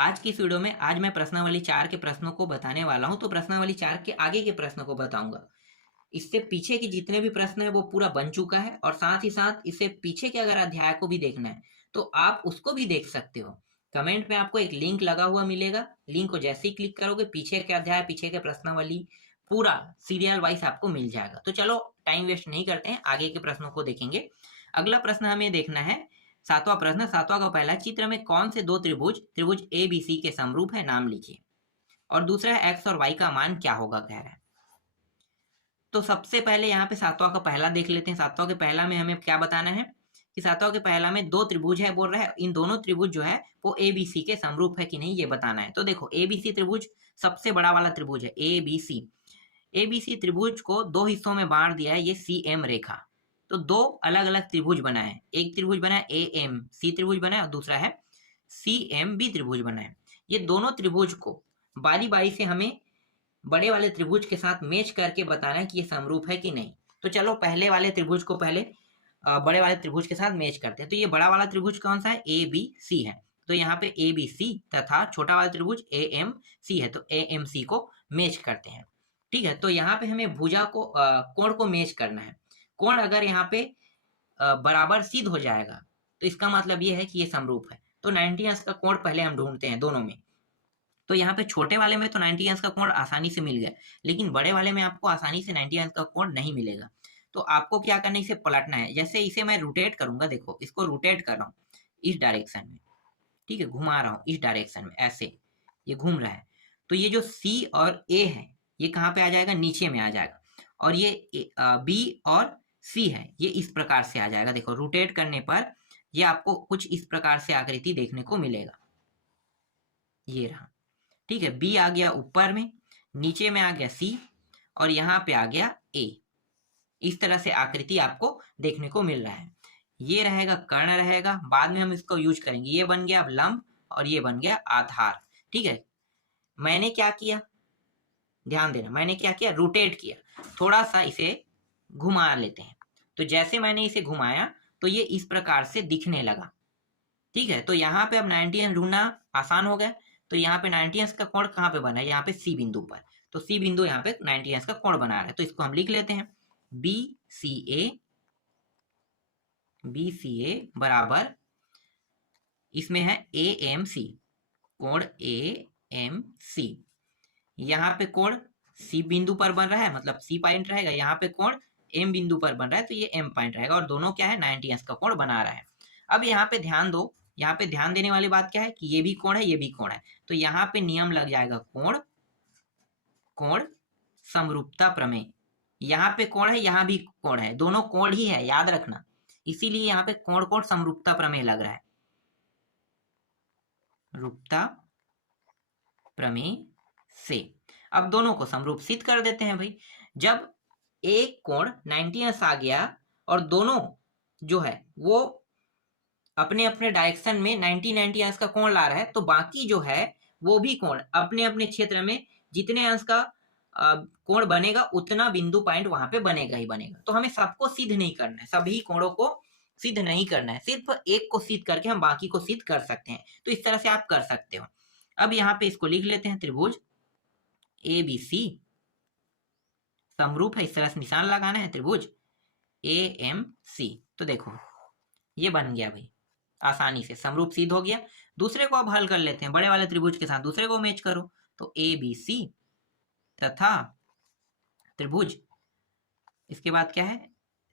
आज की इस वीडियो में आज मैं प्रश्नावली 4 के प्रश्नों को बताने वाला हूं। तो प्रश्नावली 4 के आगे के प्रश्नों को बताऊंगा। इससे पीछे के जितने भी प्रश्न है वो पूरा बन चुका है, और साथ ही साथ इससे पीछे के अगर अध्याय को भी देखना है तो आप उसको भी देख सकते हो। कमेंट में आपको एक लिंक लगा हुआ मिलेगा। लिंक को जैसे ही क्लिक करोगे पीछे के अध्याय, पीछे के प्रश्नावली पूरा सीरियल वाइज आपको मिल जाएगा। तो चलो टाइम वेस्ट नहीं करते हैं, आगे के प्रश्नों को देखेंगे। अगला प्रश्न हमें देखना है सातवां प्रश्न। सातवां का पहला, चित्र में कौन से दो त्रिभुज त्रिभुज ए बी सी के समरूप है, नाम लिखिए। और दूसरा है एक्स और वाई का मान क्या होगा, कह रहा है। तो सबसे पहले यहाँ पे सातवां का पहला देख लेते हैं। सातवां के पहला में हमें क्या बताना है कि सातवां के पहला में दो त्रिभुज है, बोल रहा है इन दोनों त्रिभुज जो है वो ए बी सी के समरूप है कि नहीं, ये बताना है। तो देखो ए बी सी त्रिभुज सबसे बड़ा वाला त्रिभुज है A B C. A B C त्रिभुज को दो हिस्सों में बांट दिया है ये सी एम रेखा। तो दो अलग अलग त्रिभुज बना है, एक त्रिभुज बना है ए एम सी त्रिभुज बना है और दूसरा है सी एम बी त्रिभुज बना है। ये दोनों त्रिभुज को बारी बारी से हमें बड़े वाले त्रिभुज के साथ मैच करके बताना है कि ये समरूप है कि नहीं। तो चलो पहले वाले त्रिभुज को पहले बड़े वाले त्रिभुज के साथ मैच करते हैं। तो ये बड़ा वाला त्रिभुज कौन सा है, ए बी सी है। तो यहाँ पे ए बी सी तथा छोटा वाला त्रिभुज ए एम सी है, तो ए एम सी को मैच करते हैं। ठीक है, तो यहाँ पे हमें भुजा को कोण को मैच करना है। कोण अगर यहाँ पे बराबर सिद्ध हो जाएगा तो इसका मतलब ये है कि ये समरूप है। तो 90 अंश का कोण पहले हम ढूंढते हैं दोनों में। तो यहाँ पे छोटे वाले में तो 90 अंश का कोण आसानी से मिल गया, लेकिन बड़े वाले में आपको आसानी से 90 अंश का कोण नहीं मिलेगा। तो आपको क्या करना है, इसे पलटना है। जैसे इसे मैं रोटेट करूंगा, देखो इसको रोटेट कर रहा हूँ इस डायरेक्शन में, ठीक है, घुमा रहा हूँ इस डायरेक्शन में, ऐसे ये घूम रहा है। तो ये जो सी और ए है ये कहाँ पे आ जाएगा, नीचे में आ जाएगा। और ये बी और सी है ये इस प्रकार से आ जाएगा। देखो रोटेट करने पर ये आपको कुछ इस प्रकार से आकृति देखने को मिलेगा। ये रहा, ठीक है। बी आ गया ऊपर में, नीचे में आ गया सी और यहाँ पे आ गया ए। इस तरह से आकृति आपको देखने को मिल रहा है। ये रहेगा कर्ण रहेगा, बाद में हम इसको यूज करेंगे। ये बन गया लंब और ये बन गया आधार। ठीक है, मैंने क्या किया, ध्यान देना, मैंने क्या किया, रोटेट किया, थोड़ा सा इसे घुमा लेते हैं। तो जैसे मैंने इसे घुमाया तो ये इस प्रकार से दिखने लगा। ठीक है, तो यहाँ पे अब 90 अंश ढूंढना आसान हो गया। तो यहाँ पे 90 अंश का कोण कहाँ पे बना है, यहाँ पे सी बिंदु पर। तो सी बिंदु यहाँ पे 90 अंश का कोण बना रहा है। तो इसको हम लिख लेते हैं बी सी ए बराबर, इसमें है ए एम सी, कोण ए एम सी। यहाँ पे कोण सी बिंदु पर बन रहा है, मतलब सी पॉइंट रहेगा। यहाँ पे कोण एम बिंदु पर बन रहा है तो ये एम पॉइंट रहेगा, और दोनों क्या है 90 अंश का कोण बना रहा है। अब यहाँ पे ध्यान दो, यहाँ पे ध्यान देने वाली बात क्या है कि ये भी कोण है ये भी कोण है। तो यहाँ पे नियम लग जाएगा कोण कोण समरूपता प्रमेय। यहाँ पे कोण है यहाँ भी कोण है, दोनों कोण ही है, याद रखना। इसीलिए यहाँ पे कोण कोण समरूपता प्रमेय लग रहा है, रूपता प्रमेय से। अब दोनों को समरूप सिद्ध कर देते हैं भाई। जब एक कोण 90 अंश आ गया और दोनों जो है वो अपने अपने डायरेक्शन में 90 अंश का कोण ला रहा है, तो बाकी जो है वो भी कोण अपने अपने क्षेत्र में जितने अंश का कोण बनेगा उतना बिंदु पॉइंट वहां पे बनेगा ही बनेगा। तो हमें सबको सिद्ध नहीं करना है, सभी कोणों को सिद्ध नहीं करना है, सिर्फ एक को सिद्ध करके हम बाकी को सिद्ध कर सकते हैं। तो इस तरह से आप कर सकते हो। अब यहाँ पे इसको लिख लेते हैं, त्रिभुज ए बी सी समरूप है, इस तरह से निशान लगाना है, त्रिभुज ए एम सी। तो देखो ये बन गया भाई, आसानी से समरूप सिद्ध हो गया। दूसरे को अब हल कर लेते हैं, बड़े वाले त्रिभुज के साथ दूसरे को मैच करो। तो ए बी सी तथा त्रिभुज, इसके बाद क्या है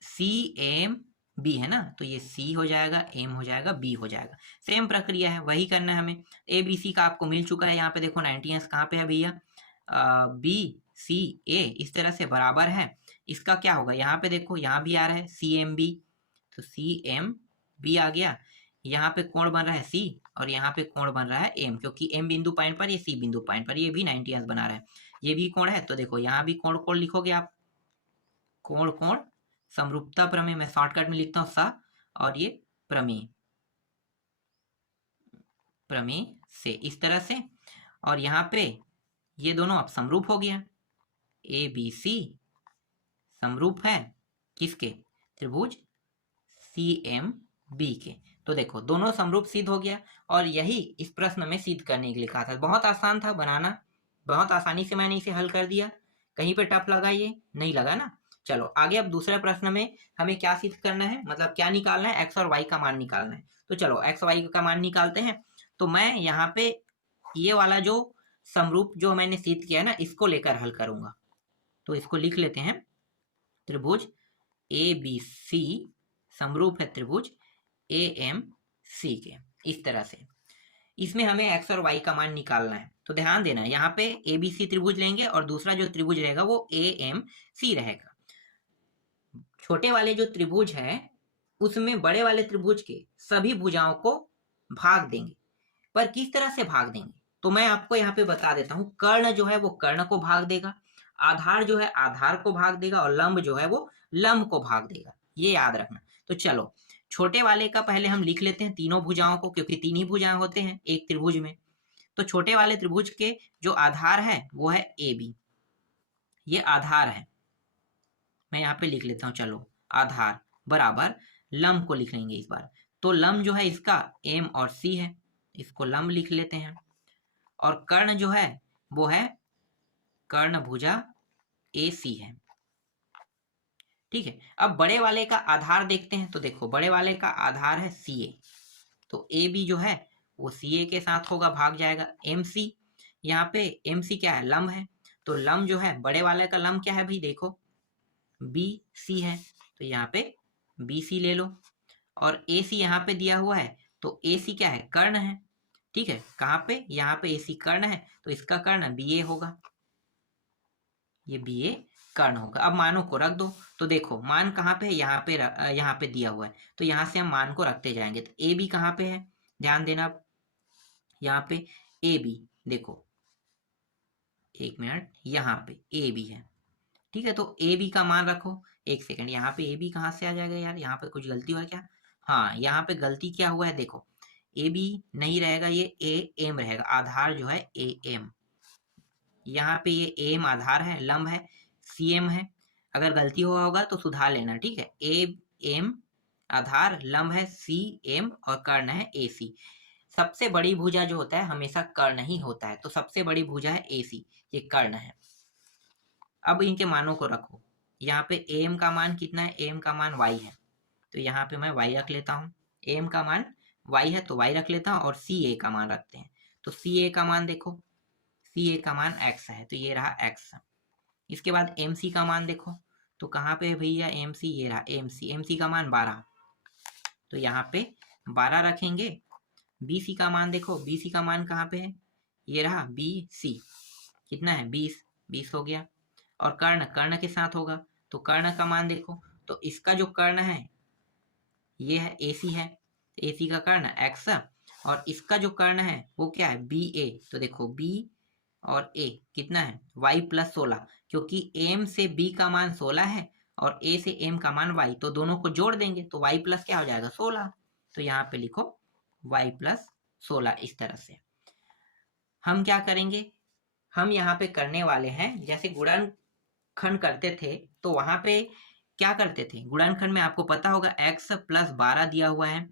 सी एम बी है ना, तो ये सी हो जाएगा, एम हो जाएगा, बी हो जाएगा। सेम प्रक्रिया है, वही करना है हमें। ए बी सी का आपको मिल चुका है। यहाँ पे देखो 90 अंश कहाँ पे है भैया, बी सी ए इस तरह से बराबर है। इसका क्या होगा, यहाँ पे देखो यहाँ भी आ रहा है सी एम बी, तो सी एम बी आ गया। यहाँ पे कोण बन रहा है सी और यहाँ पे कोण बन रहा है एम, क्योंकि एम बिंदु पॉइंट पर, ये सी बिंदु पॉइंट पर, ये भी 90 अंश बना रहा है। ये भी कोण है, तो देखो यहाँ भी कोण कोण लिखोगे आप, कोण कोण समरूपता प्रमेय, मैं शॉर्टकट में लिखता हूँ सा, और ये प्रमेय प्रमेय से, इस तरह से। और यहाँ पे ये दोनों अब समरूप हो गया, ए बी सी समरूप है किसके, त्रिभुज सी एम बी के। तो देखो दोनों समरूप सिद्ध हो गया, और यही इस प्रश्न में सिद्ध करने के लिए कहा था। बहुत आसान था बनाना, बहुत आसानी से मैंने इसे हल कर दिया। कहीं पे टफ लगा? ये नहीं लगा ना। चलो आगे, अब दूसरे प्रश्न में हमें क्या सिद्ध करना है, मतलब क्या निकालना है, एक्स और वाई का मान निकालना है। तो चलो एक्स वाई का मान निकालते हैं। तो मैं यहाँ पे ये वाला जो समरूप जो मैंने सिद्ध किया है ना, इसको लेकर हल करूंगा। तो इसको लिख लेते हैं, त्रिभुज ए बी सी समरूप है त्रिभुज ए एम सी के, इस तरह से। इसमें हमें एक्स और वाई का मान निकालना है। तो ध्यान देना, यहाँ पे ए बी सी त्रिभुज लेंगे और दूसरा जो त्रिभुज रहेगा वो ए एम सी रहेगा। छोटे वाले जो त्रिभुज है उसमें बड़े वाले त्रिभुज के सभी भुजाओं को भाग देंगे, पर किस तरह से भाग देंगे तो मैं आपको यहाँ पे बता देता हूँ। कर्ण जो है वो कर्ण को भाग देगा, आधार जो है आधार को भाग देगा, और लंब जो है वो लंब को भाग देगा, ये याद रखना। तो चलो छोटे वाले का पहले हम लिख लेते हैं तीनों भुजाओं को, क्योंकि तीन ही भुजाएं होते हैं एक त्रिभुज में। तो छोटे वाले त्रिभुज के जो आधार है वो है ए बी, ये आधार है। मैं यहाँ पे लिख लेता हूँ, चलो आधार बराबर लंब को लिख लेंगे इस बार। तो लंब जो है इसका एम और सी है, इसको लंब लिख लेते हैं। और कर्ण जो है वो है कर्ण भुजा ए सी है, ठीक है। अब बड़े वाले का आधार देखते हैं। तो देखो बड़े वाले का आधार है सी ए, तो ए बी जो है वो सी ए के साथ होगा, भाग जाएगा। एम सी, यहाँ पे एम सी क्या है, लंब है। तो लंब जो है बड़े वाले का लंब क्या है भाई, देखो बी सी है, तो यहाँ पे बी सी ले लो। और ए सी यहाँ पे दिया हुआ है, तो ए सी क्या है, कर्ण है, ठीक है। कहाँ पे, यहाँ पे ए सी कर्ण है, तो इसका कर्ण बी ए होगा, ये बी ए कर्ण होगा। अब मानों को रख दो। तो देखो मान कहाँ पे है, यहाँ पे दिया हुआ है, तो यहाँ से हम मान को रखते जाएंगे। तो ए बी कहाँ पे है, ध्यान देना। अब यहाँ पे ए बी देखो, एक मिनट, यहाँ पे ए बी है, ठीक है। तो ए बी का मान रखो। एक सेकंड, यहाँ पे ए बी कहाँ से आ जाएगा यार, यहाँ पे कुछ गलती हुआ क्या? हाँ, यहाँ पे गलती क्या हुआ है, देखो ए बी नहीं रहेगा, ये ए एम रहेगा। आधार जो है ए एम, यहाँ पे ये एम आधार है, लंब है, सी एम है। अगर गलती हुआ होगा तो सुधार लेना, ठीक है। ए एम आधार, लंब है सी एम, और कर्ण है ए सी। सबसे बड़ी भुजा जो होता है हमेशा कर्ण ही होता है, तो सबसे बड़ी भुजा है ए सी, ये कर्ण है। अब इनके मानों को रखो। यहाँ पे एम का मान कितना है, एम का मान वाई है, तो यहाँ पे मैं वाई रख लेता हूँ। एम का मान वाई है तो वाई रख लेता हूँ, और सी ए का मान रखते हैं। तो सी ए का मान देखो, सी ए का मान एक्स है, तो ये रहा एक्स। इसके बाद एम सी का मान देखो, तो कहाँ पे है भैया एम सी, ये रहा एम सी। एम सी का मान 12, तो यहाँ पे 12 रखेंगे। बी सी का मान देखो, बी सी का मान कहाँ पे है, ये रहा बी सी, कितना है 20, 20 हो गया। और कर्ण, कर्ण के साथ होगा, तो कर्ण का मान देखो, तो इसका जो कर्ण है ये है ए सी है, ए सी का कर्ण एक्स, और इसका जो कर्ण है वो क्या है, बी ए। तो देखो बी और ए कितना है, वाई प्लस 16, क्योंकि एम से बी का मान 16 है और ए से एम का मान वाई, तो दोनों को जोड़ देंगे तो वाई प्लस क्या हो जाएगा, 16। तो यहाँ पे लिखो वाई प्लस 16। इस तरह से हम क्या करेंगे, हम यहाँ पे करने वाले हैं, जैसे गुणनखंड करते थे तो वहां पे क्या करते थे, गुणनखंड में आपको पता होगा x प्लस 12 दिया हुआ है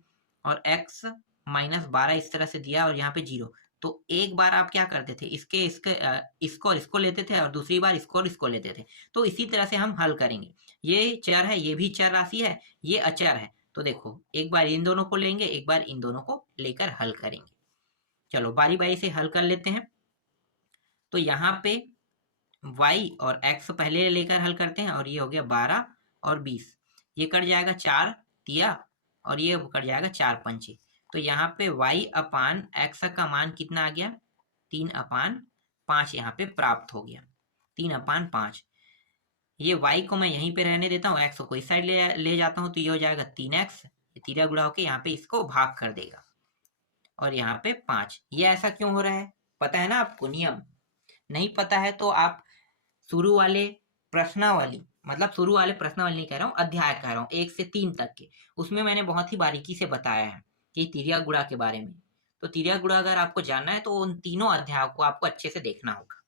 और x माइनस 12 इस तरह से दिया, और यहाँ पे 0। तो एक बार आप क्या करते थे, इसको और इसको लेते थे, और दूसरी बार इसको और इसको लेते थे। तो इसी तरह से हम हल करेंगे। ये चर है, ये भी चर राशि है, ये अचर है। तो देखो एक बार इन दोनों को लेंगे, एक बार इन दोनों को लेकर हल करेंगे। चलो बारी बारी से हल कर लेते हैं। तो यहाँ पे y और x पहले लेकर हल करते हैं, और ये हो गया 12 और 20, ये कट जाएगा 4 तिया, और ये कट जाएगा 4 पंचे। तो यहाँ पे y अपान x का मान कितना आ गया, 3/5 यहाँ पे प्राप्त हो गया, 3/5। ये y को मैं यहीं पे रहने देता हूँ, x को इस साइड ले जाता हूँ, तो ये हो जाएगा 3x, ये तीरा गुणा होकर यहाँ पे इसको भाग कर देगा, और यहाँ पे 5। ये ऐसा क्यों हो रहा है, पता है ना आपको नियम? नहीं पता है तो आप शुरू वाले प्रश्नावली, मतलब शुरू वाले प्रश्नावली नहीं कह रहा हूँ, अध्याय कह रहा हूँ 1 से 3 तक के, उसमें मैंने बहुत ही बारीकी से बताया है कि तिर्या गुणा के बारे में। तो तिर्या गुणा अगर आपको जानना है तो उन तीनों अध्यायों को आपको अच्छे से देखना होगा,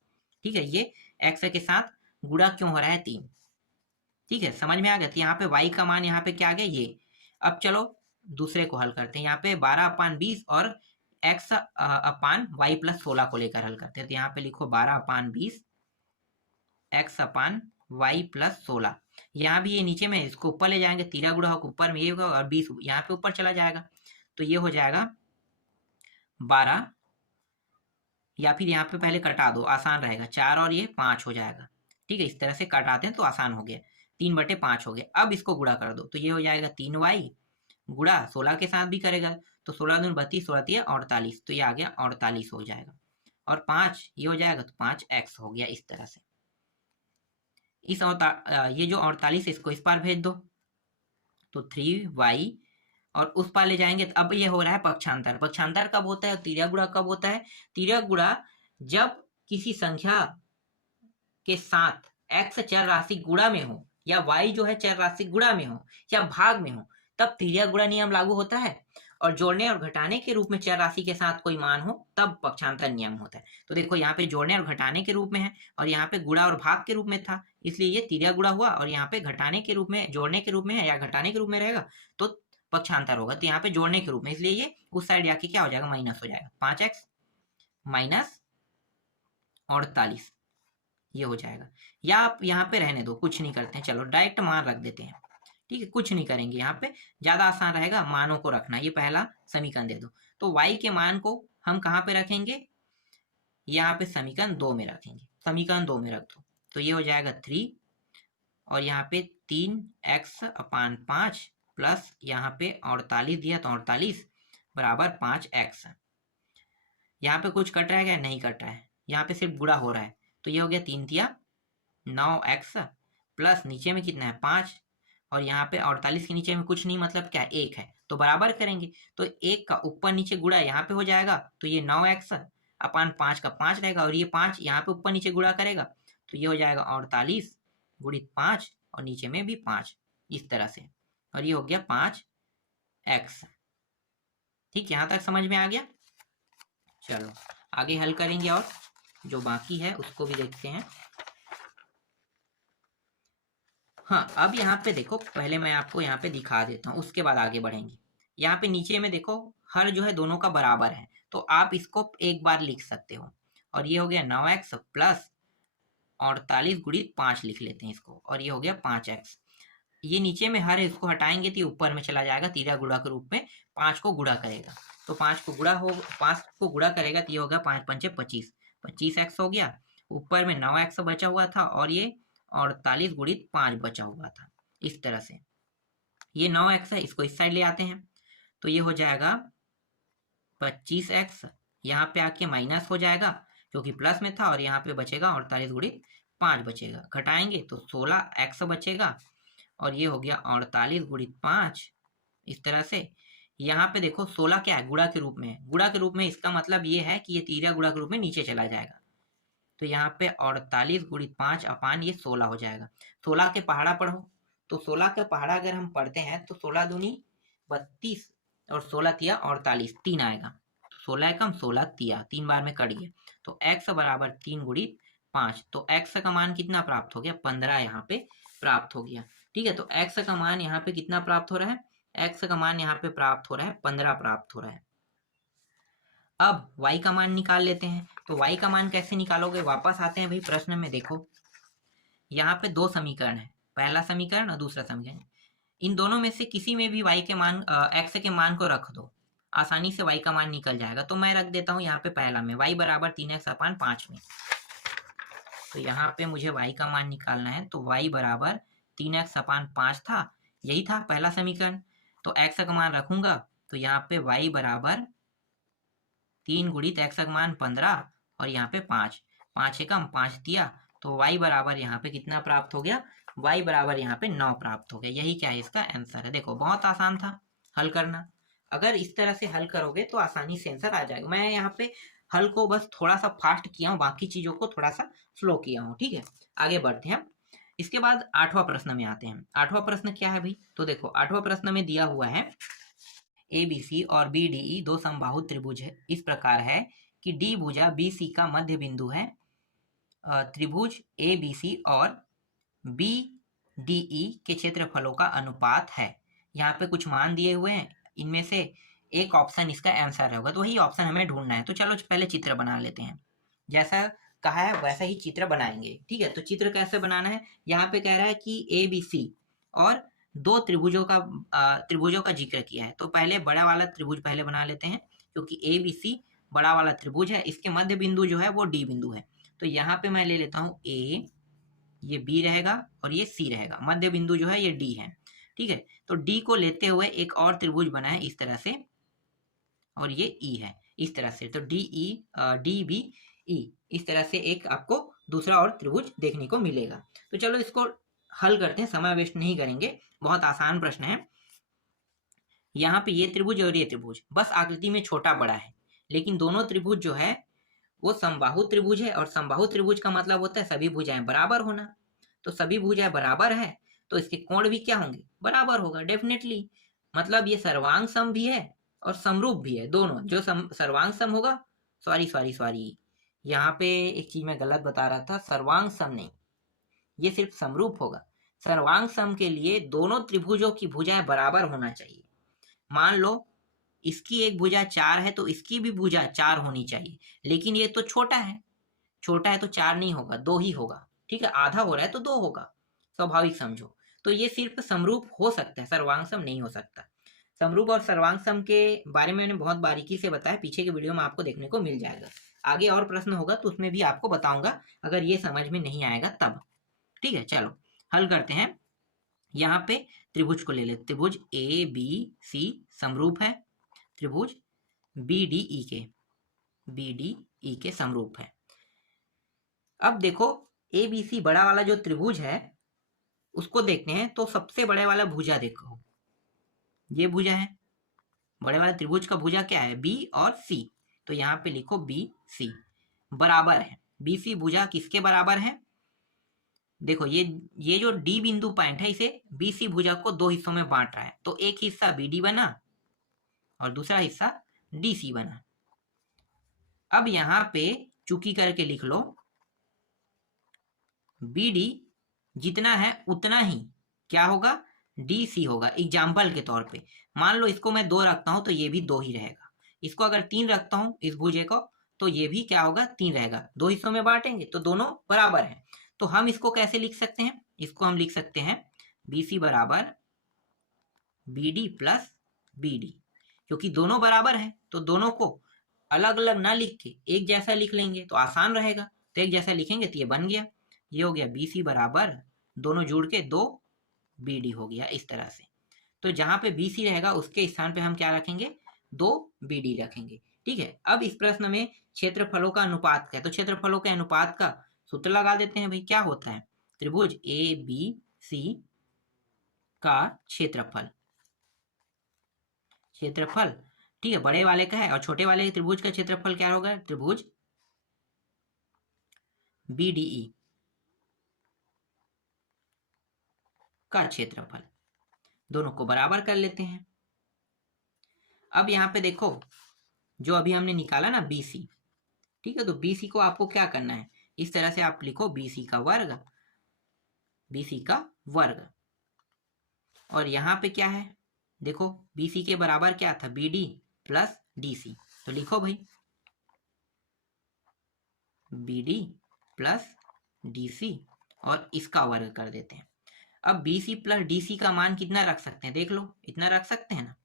ठीक है। ये x के साथ गुणा क्यों हो रहा है 3, ठीक है, समझ में आ गया। यहाँ पे y का मान यहाँ पे क्या आ गया, ये। अब चलो दूसरे को हल करते हैं। यहाँ पे 12/20 और x अपान y प्लस 16 को लेकर हल करते हैं। तो यहाँ पे लिखो 12/20 x अपान y प्लस 16। यहाँ भी ये नीचे में इसको ऊपर ले जाएंगे, 13 गुणा होकर ऊपर में ये होगा और 20 यहाँ पे ऊपर चला जाएगा। तो ये हो जाएगा 12, या फिर यहाँ पे पहले कटा दो, आसान रहेगा, 4 और ये 5 हो जाएगा। ठीक है, इस तरह से कटाते हैं तो आसान हो गया, 3/5 हो गया। अब इसको गुणा कर दो तो ये हो जाएगा 3y गुणा 16 के साथ भी करेगा तो 16 दूनी 32, 16 48, तो ये आ गया 48 हो जाएगा। और 5 ये हो जाएगा तो 5x हो गया। इस तरह से इस ये जो 48 इसको इस पार भेज दो तो 3y, और उस पार ले जाएंगे तो अब ये हो रहा है पक्षांतर। पक्षांतर कब होता है, तिर्यक गुणा कब होता है? तिर्यक गुणा जब किसी संख्या के साथ x चर राशि गुणा में हो या y जो है चर राशि गुणा में हो या भाग में हो, तब तिर्यक गुणा नियम लागू होता है। और जोड़ने और घटाने के रूप में चर राशि के साथ कोई मान हो तब पक्षांतर नियम होता है। तो देखो यहाँ पे जोड़ने और घटाने के रूप में है और यहाँ पे गुणा और भाग के रूप में था, इसलिए ये तिर्यक गुणा हुआ। और यहाँ पे घटाने के रूप में, जोड़ने के रूप में है या घटाने के रूप में रहेगा तो पक्षांतर होगा। तो यहाँ पे जोड़ने के रूप में, इसलिए ये उस साइड जाके क्या हो जाएगा, माइनस हो जाएगा। 5x माइनस 48 ये हो जाएगा। या आप यहाँ पे रहने दो, कुछ नहीं करते हैं, चलो डायरेक्ट मान रख देते हैं। ठीक है, कुछ नहीं करेंगे, यहाँ पे ज्यादा आसान रहेगा मानों को रखना। ये पहला समीकरण दे दो तो y के मान को हम कहाँ पे रखेंगे, यहाँ पे समीकरण 2 में रखेंगे। समीकरण 2 में रख दो तो ये हो जाएगा 3 और यहाँ पे 3x अपान 5 प्लस यहाँ पे 48 दिया तो 48 बराबर 5x। यहाँ पे कुछ कट रहा है क्या? नहीं कट रहा है, यहाँ पे सिर्फ गुणा हो रहा है। तो ये हो गया 3 तिया 9x प्लस नीचे में कितना है 5 और यहाँ पे 48 के नीचे में कुछ नहीं, मतलब क्या 1 है, तो बराबर करेंगे तो 1 का ऊपर नीचे गुणा यहाँ पे हो जाएगा तो ये 9x अपान 5 का 5 रहेगा और ये 5 यहाँ पे ऊपर नीचे गुणा करेगा तो ये हो जाएगा 48 गुणित 5 और नीचे में भी 5, इस तरह से, और ये हो गया 5x। ठीक, यहाँ तक समझ में आ गया। चलो आगे हल करेंगे और जो बाकी है उसको भी देखते हैं। हाँ, अब यहाँ पे देखो, पहले मैं आपको यहाँ पे दिखा देता हूँ, उसके बाद आगे बढ़ेंगे। यहाँ पे नीचे में देखो हर जो है दोनों का बराबर है, तो आप इसको एक बार लिख सकते हो। और ये हो गया 9x प्लस 48 गुणित 5 लिख लेते हैं इसको, और ये हो गया 5x। ये नीचे में हर है, इसको हटाएंगे तो ये ऊपर में चला जाएगा, तिर्यक गुणा के रूप में 5 को गुणा करेगा तो 5 को गुणा करेगा तो ये होगा 5 पंचे 25, 25x हो गया। ऊपर में 9x बचा हुआ था और ये 48 गुणित 5 बचा हुआ था। इस तरह से ये 9x है, इसको इस साइड ले आते हैं तो ये हो जाएगा 25x, यहाँ पे आके माइनस हो जाएगा क्योंकि प्लस में था, और यहाँ पे बचेगा 48 गुणित 5 बचेगा, घटाएंगे तो 16x बचेगा और ये हो गया 48 गुणित 5। इस तरह से यहाँ पे देखो 16 क्या है, गुणा के रूप में है। गुणा के रूप में इसका मतलब ये है कि ये तिर्यक गुणा के रूप में नीचे चला जाएगा, तो यहाँ पे 48 गुणित 5 अपान ये 16 हो जाएगा। 16 के पहाड़ा पढ़ो तो 16 का पहाड़ा अगर हम पढ़ते हैं तो 16 दूनी 32 और 16 तिया 48, 3 आएगा। 16 एकम 16 तिया, 3 बार में कट गया तो x बराबर 3 गुणित 5, तो x का मान कितना प्राप्त हो गया, 15 यहाँ पे प्राप्त हो गया। ठीक है, तो x का मान यहाँ पे कितना प्राप्त हो रहा है, x का मान यहाँ पे प्राप्त हो रहा है 15 प्राप्त हो रहा है। अब y का मान निकाल लेते हैं, तो y का मान कैसे निकालोगे, वापस आते हैं भाई प्रश्न में। देखो यहाँ पे 2 समीकरण है, पहला समीकरण और दूसरा समीकरण। इन दोनों में से किसी में भी y के मान x के मान को रख दो, आसानी से y का मान निकल जाएगा। तो मैं रख देता हूँ यहाँ पे पहला में y बराबर 3x अपान 5 में। तो यहाँ पे मुझे y का मान निकालना है, तो y बराबर 3x अपान 5 था, यही था पहला समीकरण। तो x का मान रखूंगा तो यहाँ पे y बराबर 3 गुणित x का मान 15 और यहाँ पे 5, 5 एकम 5 दिया तो y बराबर यहाँ पे कितना प्राप्त हो गया, y बराबर यहाँ पे 9 प्राप्त हो गया। यही क्या है, इसका आंसर है। देखो बहुत आसान था हल करना, अगर इस तरह से हल करोगे तो आसानी से आंसर आ जाएगा। मैं यहाँ पे हल को बस थोड़ा सा फास्ट किया हूँ, बाकी चीजों को थोड़ा सा स्लो किया हूँ। ठीक है, आगे बढ़ते हैं। इसके बाद 8वां प्रश्न में आते हैं। 8वां प्रश्न क्या है भाई, तो देखो 8वां प्रश्न में दिया हुआ है ABC और BDE 2 समबाहु त्रिभुज है, इस प्रकार है कि D भुजा BC का मध्य बिंदु है। त्रिभुज ABC और BDE के क्षेत्रफलों का अनुपात है। यहाँ पे कुछ मान दिए हुए हैं, इनमें से एक ऑप्शन इसका आंसर होगा, तो वही ऑप्शन हमें ढूंढना है। तो चलो पहले चित्र बना लेते हैं, जैसा कहा है वैसा ही चित्र बनाएंगे। ठीक है, तो चित्र कैसे बनाना है, यहाँ पे कह रहा है कि ABC और दो त्रिभुजों का जिक्र किया है। तो पहले बड़ा वाला त्रिभुज पहले बना लेते हैं, क्योंकि ABC बड़ा वाला त्रिभुज है, इसके मध्य बिंदु जो है वो D बिंदु है। तो यहाँ पे मैं ले लेता हूँ A, ये B रहेगा और ये C रहेगा, मध्य बिंदु जो है ये D है। ठीक है, तो D को लेते हुए एक और त्रिभुज बना है इस तरह से, और ये E है इस तरह से। तो DBE इस तरह से एक आपको दूसरा और त्रिभुज देखने को मिलेगा। तो चलो इसको हल करते हैं, समय वेस्ट नहीं करेंगे, बहुत आसान प्रश्न है। यहाँ पे ये त्रिभुज और ये त्रिभुज बस आकृति में छोटा बड़ा है, लेकिन दोनों त्रिभुज जो है वो समबाहु त्रिभुज है, और समबाहु त्रिभुज का मतलब होता है सभी भुजाएं बराबर होना। तो सभी भुजाएं बराबर है तो इसके कोण भी क्या होंगे, बराबर होगा डेफिनेटली। मतलब ये सर्वांग सम भी है और समरूप भी है, दोनों। जो सर्वांग सम होगा, सॉरी यहाँ पे एक चीज मैं गलत बता रहा था, सर्वांग सम नहीं, ये सिर्फ समरूप होगा। सर्वांग सम के लिए दोनों त्रिभुजों की भुजाएं बराबर होना चाहिए। मान लो इसकी एक भुजा 4 है तो इसकी भी भुजा 4 होनी चाहिए, लेकिन ये तो छोटा है तो 4 नहीं होगा, 2 ही होगा। ठीक है, आधा हो रहा है तो 2 होगा, स्वाभाविक समझो। तो ये सिर्फ समरूप हो सकता है, सर्वांग सम नहीं हो सकता। समरूप और सर्वांग सम के बारे में मैंने बहुत बारीकी से बताया, पीछे के वीडियो में आपको देखने को मिल जाएगा। आगे और प्रश्न होगा तो उसमें भी आपको बताऊंगा, अगर ये समझ में नहीं आएगा तब। ठीक है, चलो हल करते हैं। यहाँ पे त्रिभुज को ले लेते, त्रिभुज ABC समरूप है, त्रिभुज BDE के समरूप है। अब देखो ABC बड़ा वाला जो त्रिभुज है उसको देखते हैं, तो सबसे बड़े वाला भुजा देखो, ये भुजा है, बड़े वाले त्रिभुज का भुजा क्या है, B और C। तो यहाँ पे लिखो BC बराबर है। BC भुजा किसके बराबर है, देखो ये जो D बिंदु पॉइंट है इसे BC भुजा को दो हिस्सों में बांट रहा है। तो एक हिस्सा BD बना और दूसरा हिस्सा DC बना। अब यहाँ पे चुकी करके लिख लो, BD जितना है उतना ही क्या होगा, DC होगा। एग्जाम्पल के तौर पे मान लो इसको मैं 2 रखता हूं तो ये भी 2 ही रहेगा। इसको अगर 3 रखता हूं इस भुजे को, तो ये भी क्या होगा, 3 रहेगा। दो हिस्सों में बांटेंगे तो दोनों बराबर हैं। तो हम इसको कैसे लिख सकते हैं, इसको हम लिख सकते हैं BC बराबर BD प्लस BD, क्योंकि दोनों बराबर है तो दोनों को अलग अलग ना लिख के एक जैसा लिख लेंगे तो आसान रहेगा। तो एक जैसा लिखेंगे तो ये बन गया, ये हो गया BC बराबर, दोनों जुड़ के 2 BD हो गया इस तरह से। तो जहां पे BC रहेगा उसके स्थान पे हम क्या रखेंगे, 2 BD रखेंगे। ठीक है, अब इस प्रश्न में क्षेत्रफलों का अनुपात का है, तो क्षेत्रफलों के अनुपात का सूत्र लगा देते हैं भाई। क्या होता है, त्रिभुज ABC का क्षेत्रफल, ठीक है, बड़े वाले का है, और छोटे वाले त्रिभुज का क्षेत्रफल क्या होगा, त्रिभुज BDE का क्षेत्रफल। दोनों को बराबर कर लेते हैं। अब यहाँ पे देखो जो अभी हमने निकाला ना BC, ठीक है, तो BC को आपको क्या करना है, इस तरह से आप लिखो BC का वर्ग। और यहाँ पे क्या है, देखो BC के बराबर क्या था, BD प्लस DC। तो लिखो भाई BD प्लस DC और इसका वर्ग कर देते हैं। अब BC प्लस DC का मान कितना रख सकते हैं, देख लो, इतना रख सकते हैं ना,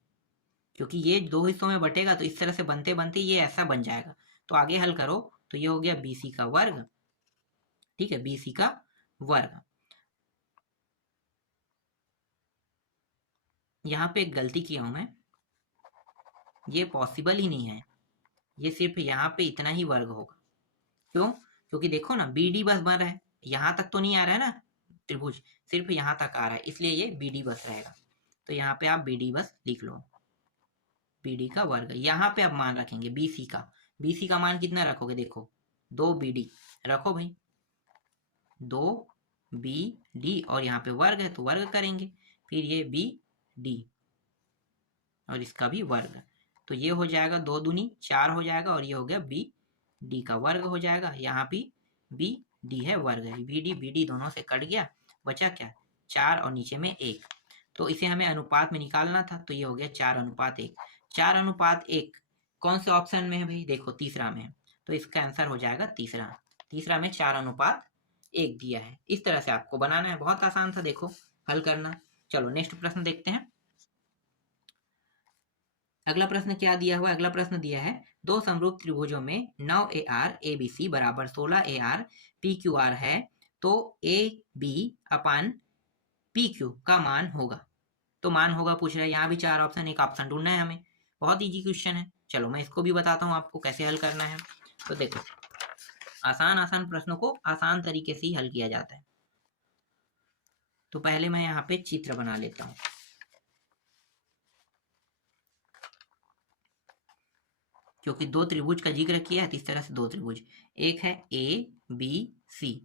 क्योंकि ये दो हिस्सों में बटेगा तो इस तरह से बनते बनते ये ऐसा बन जाएगा। तो आगे हल करो तो ये हो गया BC का वर्ग। ठीक है, BC का वर्ग। यहाँ पे एक गलती किया हूं मैं, ये पॉसिबल ही नहीं है, ये सिर्फ यहाँ पे इतना ही वर्ग होगा। क्यों, क्योंकि देखो ना BD बस बन रहा है, यहाँ तक तो नहीं आ रहा है ना त्रिभुज, सिर्फ यहाँ तक आ रहा है, इसलिए ये BD बस रहेगा। तो यहाँ पे आप BD बस लिख लो, BD का वर्ग। यहाँ पे आप मान रखेंगे BC का मान कितना रखोगे, देखो 2 BD रखो भाई, 2 BD और यहाँ पे वर्ग है तो वर्ग करेंगे, फिर ये BD और इसका भी वर्ग। तो ये हो जाएगा 2 दूनी 4 हो जाएगा, और ये हो गया BD का वर्ग हो जाएगा। यहाँ भी BD है, वर्ग है, BD दोनों से कट गया, बचा क्या, 4 और नीचे में 1। तो इसे हमें अनुपात में निकालना था, तो ये हो गया 4:1। 4:1 कौन से ऑप्शन में है भाई? देखो तीसरा में है, तो इसका आंसर हो जाएगा तीसरा। तीसरा में 4:1 दिया है। इस तरह से आपको बनाना है, बहुत आसान था देखो हल करना। चलो नेक्स्ट प्रश्न देखते हैं। अगला प्रश्न क्या दिया हुआ है? अगला प्रश्न दिया है दो समरूप त्रिभुजों में 9AR ABC बराबर 16AR PQR है, तो AB अपान PQ का मान होगा। तो मान होगा पूछ रहा है, यहाँ भी 4 ऑप्शन, एक ऑप्शन ढूंढना है हमें। बहुत इजी क्वेश्चन है। चलो मैं इसको भी बताता हूँ आपको कैसे हल करना है। तो देखो आसान प्रश्नों को आसान तरीके से ही हल किया जाता है। तो पहले मैं यहाँ पे चित्र बना लेता हूँ। क्योंकि दो त्रिभुज का जिक्र किया है, तो इस तरह से दो त्रिभुज, एक है ABC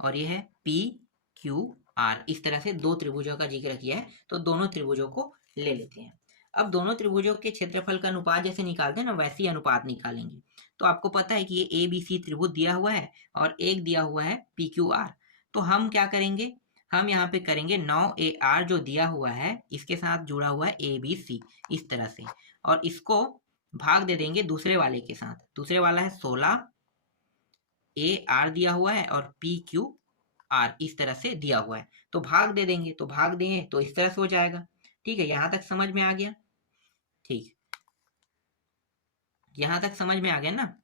और ये है PQR। इस तरह से दो त्रिभुजों का जिक्र किया है, तो दोनों त्रिभुजों को ले लेते हैं। अब दोनों त्रिभुजों के क्षेत्रफल का अनुपात जैसे निकालते हैं ना, वैसे ही अनुपात निकालेंगे। तो आपको पता है कि ये ABC त्रिभुज दिया हुआ है और एक दिया हुआ है PQR। तो हम क्या करेंगे, हम यहाँ पे करेंगे 9AR जो दिया हुआ है इसके साथ जुड़ा हुआ है ABC इस तरह से, और इसको भाग दे देंगे दूसरे वाले के साथ। दूसरे वाला है 16AR दिया हुआ है और PQR इस तरह से दिया हुआ है, तो भाग दे देंगे। तो भाग देंगे तो इस तरह से हो जाएगा। ठीक है, यहां तक समझ में आ गया? ठीक, यहां तक समझ में आ गया ना।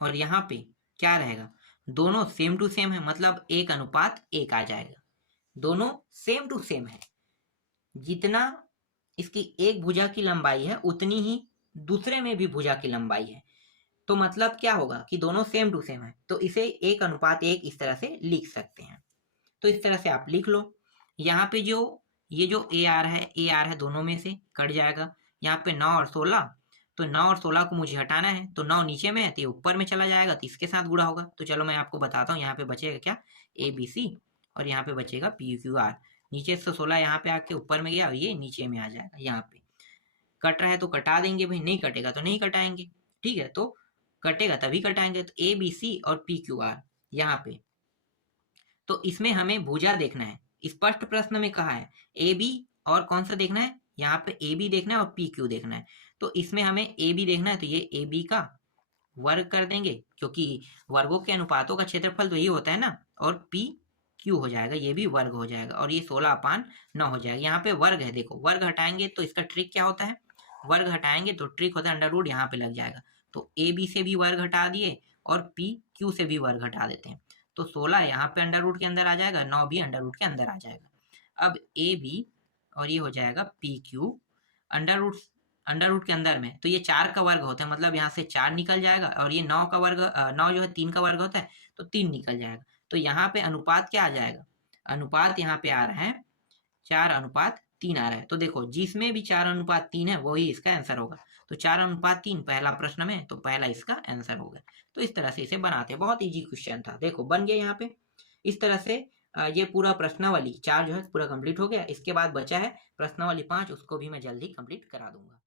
और यहाँ पे क्या रहेगा, दोनों सेम टू सेम है, मतलब 1:1 आ जाएगा। दोनों सेम टू सेम है, जितना इसकी एक भुजा की लंबाई है उतनी ही दूसरे में भी भुजा की लंबाई है। तो मतलब क्या होगा कि दोनों सेम टू सेम है, तो इसे 1:1 इस तरह से लिख सकते हैं। तो इस तरह से आप लिख लो। यहाँ पे जो ये जो ए आर है दोनों में से कट जाएगा। यहाँ पे 9 और 16, तो 9 और 16 को मुझे हटाना है, तो 9 नीचे में है तो ये ऊपर में चला जाएगा, तो इसके साथ गुणा होगा। तो चलो मैं आपको बताता हूँ, यहाँ पे बचेगा क्या, ABC और यहाँ पे बचेगा PQR। नीचे से 16 यहाँ पे आके ऊपर में गया और ये नीचे में आ जाएगा। यहाँ पे कट रहा है तो कटा देंगे भाई, नहीं कटेगा तो नहीं कटाएंगे। ठीक है, तो कटेगा तभी कटाएंगे। तो ABC और PQR यहाँ पे, तो इसमें हमें भुजा देखना है। स्पष्ट प्रश्न में कहा है AB और कौन सा देखना है, यहाँ पे AB देखना है और PQ देखना है। तो इसमें हमें AB देखना है, तो ये AB का वर्ग कर देंगे, क्योंकि वर्गों के अनुपातों का क्षेत्रफल तो यही होता है ना। और PQ हो जाएगा, ये भी वर्ग हो जाएगा, और ये 16/9 हो जाएगा। यहाँ पे वर्ग है, देखो वर्ग हटाएंगे तो इसका ट्रिक क्या होता है, वर्ग हटाएंगे तो ट्रिक होता है अंडर रूट, यहाँ पे लग जाएगा। तो AB से भी वर्ग हटा दिए और PQ से भी वर्ग हटा देते हैं, तो 16 यहाँ पे अंडर रूट के अंदर आ जाएगा, 9 भी अंडर रूट के अंदर आ जाएगा। अब AB और ये हो जाएगा PQ अंडर रूट के अंदर में, तो ये 4 का वर्ग होता है, मतलब यहाँ से 4 निकल जाएगा, और ये 9 का वर्ग 9 जो है 3 का वर्ग होता है, तो 3 निकल जाएगा। तो यहाँ पे अनुपात क्या आ जाएगा, अनुपात यहाँ पे आ रहा है 4:3 आ रहा है। तो देखो जिसमें भी 4:3 है वही इसका आंसर होगा। तो 4:3 पहला प्रश्न में, तो पहला इसका आंसर होगा। तो इस तरह से इसे बनाते हैं, बहुत इजी क्वेश्चन था, देखो बन गया यहाँ पे। इस तरह से ये पूरा प्रश्नावली 4 जो है पूरा कंप्लीट हो गया। इसके बाद बचा है प्रश्नावली 5, उसको भी मैं जल्दी कंप्लीट करा दूंगा।